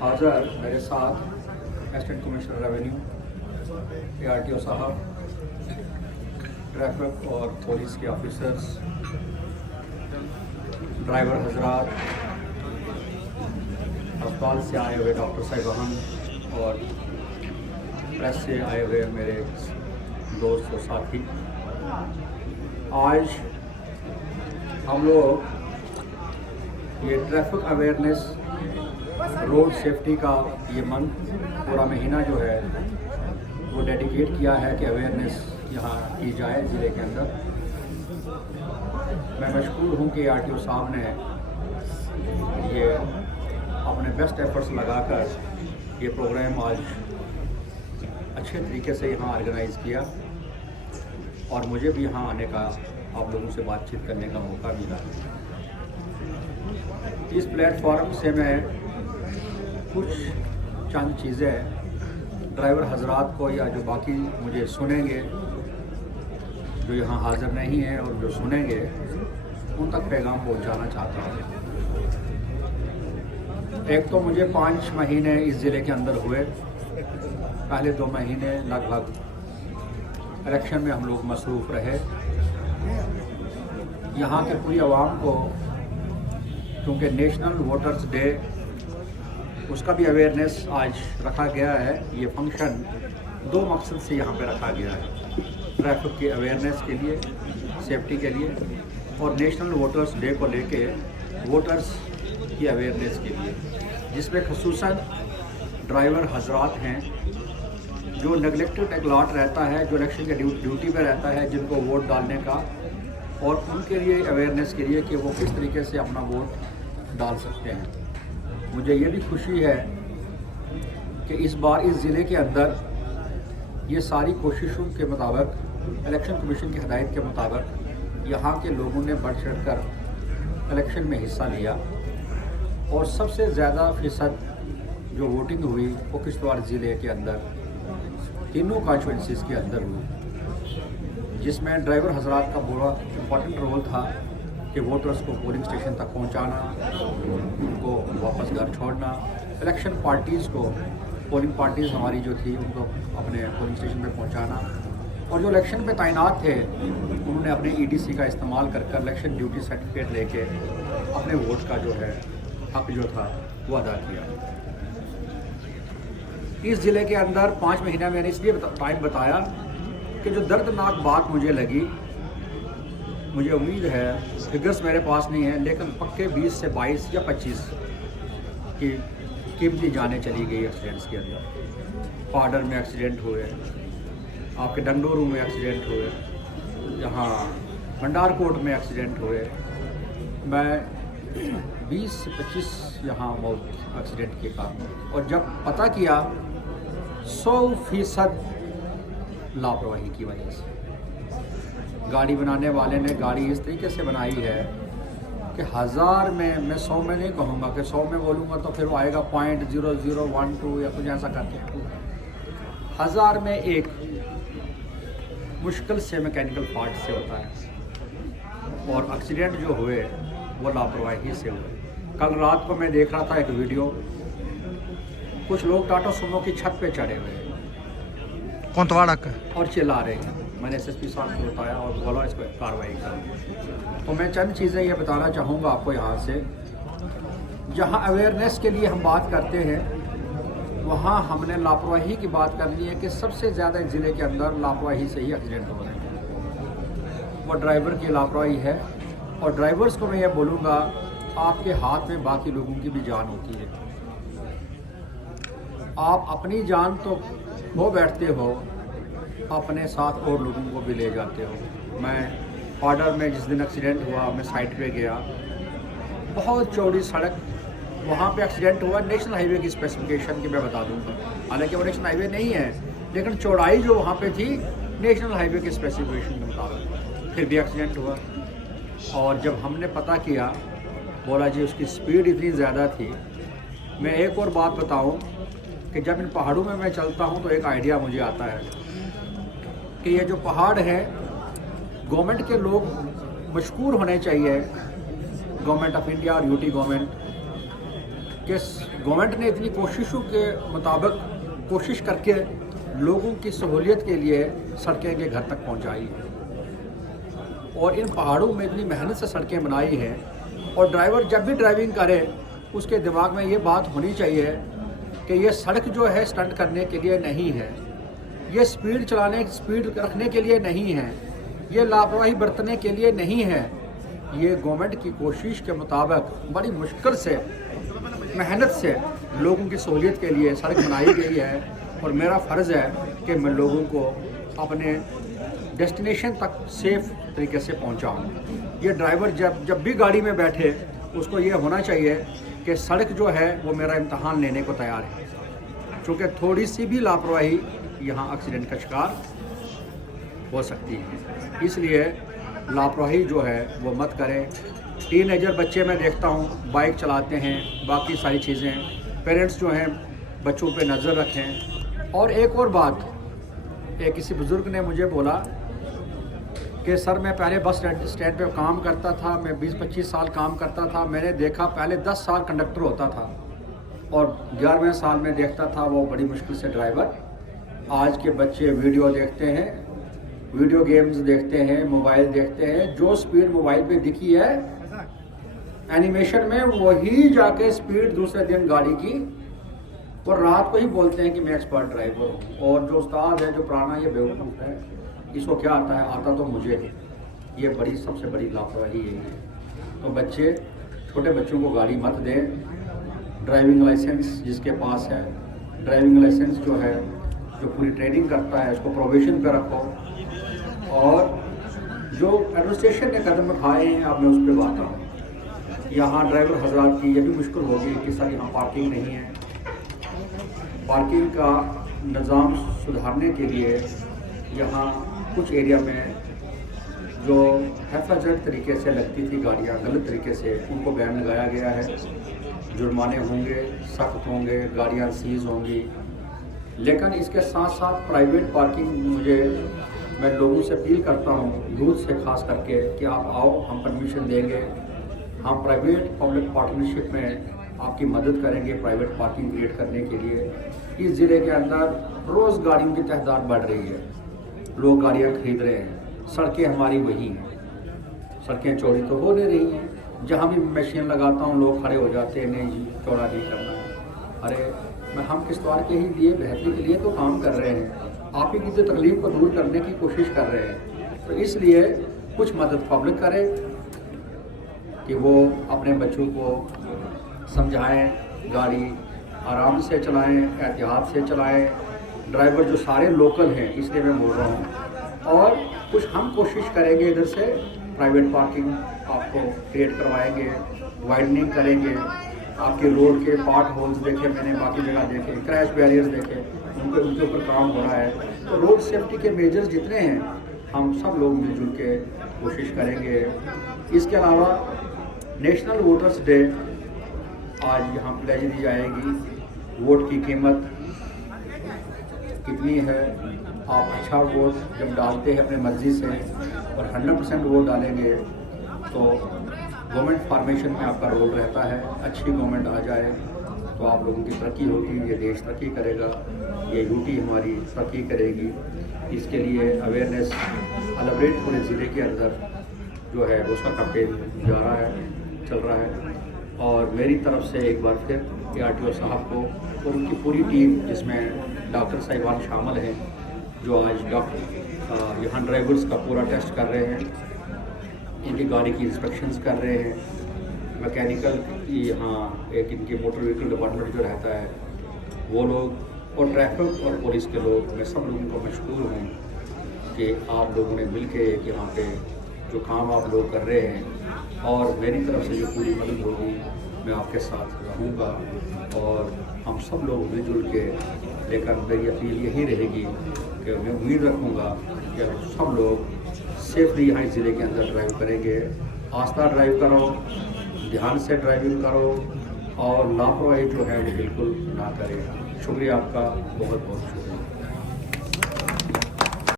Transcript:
हाज़र मेरे साथ assistant commissioner revenue, ARTO साहब, ट्रैफिक और पुलिस के ऑफिसर्स, ड्राइवर हजरात, अस्पताल से आए हुए डॉक्टर साहिबान और प्रेस से आए हुए मेरे दोस्त और साथी। आज हम लोग ये ट्रैफिक अवेयरनेस, रोड सेफ्टी का ये मंथ पूरा महीना जो है वो डेडिकेट किया है कि अवेयरनेस यहाँ की जाए ज़िले के अंदर। मैं मशकूर हूँ कि ARTO साहब ने ये अपने बेस्ट एफर्ट्स लगाकर ये प्रोग्राम आज अच्छे तरीके से यहाँ ऑर्गेनाइज़ किया और मुझे भी यहाँ आने का, आप लोगों से बातचीत करने का मौका मिला। इस प्लेटफॉर्म से मैं कुछ चंद चीज़ें ड्राइवर हजरात को या जो बाकी मुझे सुनेंगे, जो यहाँ हाज़िर नहीं हैं और जो सुनेंगे, उन तक पैगाम पहुँचाना चाहता हूँ। एक तो मुझे 5 महीने इस ज़िले के अंदर हुए। पहले 2 महीने लगभग इलेक्शन में हम लोग मसरूफ़ रहे। यहाँ के पूरी आवाम को, क्योंकि नेशनल वोटर्स डे, उसका भी अवेयरनेस आज रखा गया है। ये फंक्शन 2 मकसद से यहाँ पे रखा गया है, ट्रैफिक की अवेयरनेस के लिए, सेफ्टी के लिए, और नेशनल वोटर्स डे को लेके वोटर्स की अवेयरनेस के लिए, जिसमें खसूसन ड्राइवर हजरात हैं जो नेगलेक्टेड एक लॉट रहता है, जो इलेक्शन के ड्यूटी पे रहता है, जिनको वोट डालने का, और उनके लिए अवेयरनेस के लिए कि वो किस तरीके से अपना वोट डाल सकते हैं। मुझे ये भी खुशी है कि इस बार इस ज़िले के अंदर ये सारी कोशिशों के मुताबिक, इलेक्शन कमीशन की हदायत के मुताबिक, यहाँ के लोगों ने बढ़ चढ़ कर इलेक्शन में हिस्सा लिया और सबसे ज़्यादा फ़ीसद जो वोटिंग हुई वो किश्तवाड़ ज़िले के अंदर तीनों कॉन्स्टिट्यूंसीज़ के अंदर हुई, जिसमें ड्राइवर हजरात का बड़ा इम्पॉर्टेंट रोल था कि वोटर्स को पोलिंग स्टेशन तक पहुंचाना, उनको वापस घर छोड़ना, इलेक्शन पार्टीज़ को, पोलिंग पार्टीज़ हमारी जो थी, उनको अपने पोलिंग स्टेशन पे पहुंचाना, और जो इलेक्शन पे तैनात थे उन्होंने अपने EDC का इस्तेमाल कर इलेक्शन ड्यूटी सर्टिफिकेट लेके अपने वोट का जो है हक जो था वो अदा किया। इस ज़िले के अंदर 5 महीना मैंने इसलिए टाइम बताया कि जो दर्दनाक बात मुझे लगी, मुझे उम्मीद है, फिगर्स मेरे पास नहीं है, लेकिन पक्के 20 से 22 या 25 की कीमती जानें चली गई एक्सीडेंट्स के अंदर। पाडर में एक्सीडेंट हुए, आपके डंडोरू में एक्सीडेंट हुए, यहाँ भंडारकोट में एक्सीडेंट हुए। मैं 20 से 25 यहाँ मौत एक्सीडेंट के कारण, और जब पता किया 100% लापरवाही की वजह से। गाड़ी बनाने वाले ने गाड़ी इस तरीके से बनाई है कि 1000 में, मैं 100 में नहीं कहूँगा कि 100 में बोलूँगा तो फिर वो आएगा 0.0012 या कुछ ऐसा करके, 1000 में एक मुश्किल से मैकेनिकल पार्ट से होता है, और एक्सीडेंट जो हुए वो लापरवाही से हुए। कल रात को मैं देख रहा था एक वीडियो, कुछ लोग टाटा सुमो की छत पे चढ़े हुए कोतवाड़ा का और चिल्ला रहे हैं। मैंने SSP साहब को बताया और बोला इस पर कार्रवाई करें। तो मैं चंद चीज़ें ये बताना चाहूँगा आपको यहाँ से। जहाँ अवेयरनेस के लिए हम बात करते हैं, वहाँ हमने लापरवाही की बात करनी है कि सबसे ज़्यादा ज़िले के अंदर लापरवाही से ही एक्सीडेंट हो रहे हैं। वो ड्राइवर की लापरवाही है, और ड्राइवर्स को मैं ये बोलूँगा, आपके हाथ में बाकी लोगों की भी जान होती है। आप अपनी जान तो वो बैठते हो, अपने साथ और लोगों को भी ले जाते हो। मैं पाडर में जिस दिन एक्सीडेंट हुआ, मैं साइट पे गया, बहुत चौड़ी सड़क, वहाँ पे एक्सीडेंट हुआ नेशनल हाईवे की स्पेसिफिकेशन की मैं बता दूँगा, हालांकि वो नेशनल हाईवे नहीं है, लेकिन चौड़ाई जो वहाँ पे थी नेशनल हाईवे की स्पेसिफिकेशन के मुताबिक, फिर भी एक्सीडेंट हुआ। और जब हमने पता किया, बोला जी उसकी स्पीड इतनी ज़्यादा थी। मैं एक और बात बताऊँ कि जब इन पहाड़ों में मैं चलता हूँ तो एक आइडिया मुझे आता है कि ये जो पहाड़ है, गवर्नमेंट के लोग मशकूर होने चाहिए, गवर्नमेंट ऑफ इंडिया और यूटी गवर्नमेंट, कि गवर्नमेंट ने इतनी कोशिशों के मुताबिक कोशिश करके लोगों की सहूलियत के लिए सड़कें के घर तक पहुंचाई है, और इन पहाड़ों में इतनी मेहनत से सड़कें बनाई हैं। और ड्राइवर जब भी ड्राइविंग करे उसके दिमाग में ये बात होनी चाहिए कि ये सड़क जो है स्टंट करने के लिए नहीं है, ये स्पीड रखने के लिए नहीं है, ये लापरवाही बरतने के लिए नहीं है। ये गवर्नमेंट की कोशिश के मुताबिक बड़ी मुश्किल से मेहनत से लोगों की सहूलियत के लिए सड़क बनाई गई है, और मेरा फ़र्ज़ है कि मैं लोगों को अपने डेस्टिनेशन तक सेफ़ तरीके से पहुंचाऊं। ये ड्राइवर जब भी गाड़ी में बैठे उसको ये होना चाहिए कि सड़क जो है वो मेरा इम्तहान लेने को तैयार है, क्योंकि थोड़ी सी भी लापरवाही यहाँ एक्सीडेंट का शिकार हो सकती है। इसलिए लापरवाही जो है वो मत करें। टीनेजर बच्चे मैं देखता हूँ बाइक चलाते हैं, बाकी सारी चीज़ें, पेरेंट्स जो हैं बच्चों पे नज़र रखें। और एक और बात, किसी बुज़ुर्ग ने मुझे बोला कि सर मैं पहले बस स्टैंड पे काम करता था, मैं 20-25 साल काम करता था, मैंने देखा पहले 10 साल कंडक्टर होता था और 11वें साल में देखता था वो बड़ी मुश्किल से ड्राइवर। आज के बच्चे वीडियो देखते हैं, वीडियो गेम्स देखते हैं, मोबाइल देखते हैं, जो स्पीड मोबाइल पे दिखी है एनिमेशन में वही जाके स्पीड दूसरे दिन गाड़ी की, और रात को ही बोलते हैं कि मैं एक्सपर्ट ड्राइवर हूँ। और जो उस्ताद है, जो पुराना, ये बेवकूफ़ है, इसको क्या आता है, आता तो मुझे है। ये बड़ी सबसे बड़ी लापरवाही है। तो बच्चे, छोटे बच्चों को गाड़ी मत दें। ड्राइविंग लाइसेंस जिसके पास है, ड्राइविंग लाइसेंस जो है, जो पूरी ट्रेनिंग करता है, उसको प्रोबेशन पे रखो। और जो एडमिनिस्ट्रेशन ने कदम उठाए हैं, अब मैं उस पर बात हूँ। यहाँ ड्राइवर हजरात की ये भी मुश्किल होगी कि सर यहाँ पार्किंग नहीं है। पार्किंग का निज़ाम सुधारने के लिए यहाँ कुछ एरिया में जो हेफाजत तरीके से लगती थी गाड़ियाँ, गलत तरीके से, उनको बैन लगाया गया है। जुर्माने होंगे, सख्त होंगे, गाड़ियाँ सीज होंगी। लेकिन इसके साथ साथ प्राइवेट पार्किंग, मैं लोगों से अपील करता हूँ, यूथ से खास करके, कि आप आओ, हम परमिशन देंगे, हम प्राइवेट पब्लिक पार्टनरशिप में आपकी मदद करेंगे प्राइवेट पार्किंग क्रिएट करने के लिए। इस ज़िले के अंदर रोज़ गाड़ियों की तादाद बढ़ रही है, लोग गाड़ियाँ खरीद रहे हैं, सड़कें हमारी वही हैं, सड़कें चौड़ी तो हो नहीं रही हैं। जहाँ भी मशीन लगाता हूँ लोग खड़े हो जाते हैं, नहीं जी चौड़ा नहीं करना है। अरे हम किश्तवाड़ के ही लिए बेहतरी के लिए तो काम कर रहे हैं, आप ही की तो तकलीफ को दूर करने की कोशिश कर रहे हैं। तो इसलिए कुछ मदद पब्लिक करे कि वो अपने बच्चों को समझाएं, गाड़ी आराम से चलाएं, एहतियात से चलाएं। ड्राइवर जो सारे लोकल हैं, इसलिए मैं बोल रहा हूँ। और कुछ हम कोशिश करेंगे, इधर से प्राइवेट पार्किंग आपको क्रिएट करवाएंगे, वाइडनिंग करेंगे, आपके रोड के पार्ट होल्स देखे मैंने, बाकी जगह देखे, क्रैश बैरियर्स देखे, उनके ऊपर काम हो रहा है। तो रोड सेफ्टी के मेजर्स जितने हैं, हम सब लोग मिलजुल के कोशिश करेंगे। इसके अलावा नेशनल वोटर्स डे आज यहाँ प्लेज दी जाएगी। वोट की कीमत कितनी है, आप अच्छा वोट जब डालते हैं अपने मर्ज़ी से और 100% वोट डालेंगे तो गवर्नमेंट फॉर्मेशन में आपका रोल रहता है। अच्छी गवर्नमेंट आ जाए तो आप लोगों की तरक्की होगी, ये देश तरक्की करेगा, ये यूटी हमारी तरक्की करेगी। इसके लिए अवेयरनेस अलबरेट पूरे ज़िले के अंदर जो है उसका कैंपेन जा रहा है, चल रहा है। और मेरी तरफ से एक बार फिर ARTO साहब को और उनकी पूरी टीम, जिसमें डॉक्टर साहिबान शामिल हैं, जो आज यहाँ ड्राइवर्स का पूरा टेस्ट कर रहे हैं, इनकी गाड़ी की इंस्पेक्शंस कर रहे हैं, मैकेनिकल यहाँ एक इनके मोटर व्हीकल डिपार्टमेंट जो रहता है वो लोग, और ट्रैफिक और पुलिस के लोग, मैं सब लोगों को मशकूर हूँ कि आप लोगों ने मिल के यहाँ पे जो काम आप लोग कर रहे हैं, और मेरी तरफ से जो पूरी मदद होगी मैं आपके साथ रहूँगा और हम सब लोग मिलजुल के। लेकिन मेरी अपील यही रहेगी कि मैं उम्मीद रखूँगा कि सब लोग सेफली यहाँ ज़िले के अंदर ड्राइव करेंगे। आस्था ड्राइव करो, ध्यान से ड्राइविंग करो और लापरवाही जो है वो बिल्कुल ना करें। शुक्रिया आपका, बहुत बहुत शुक्रिया।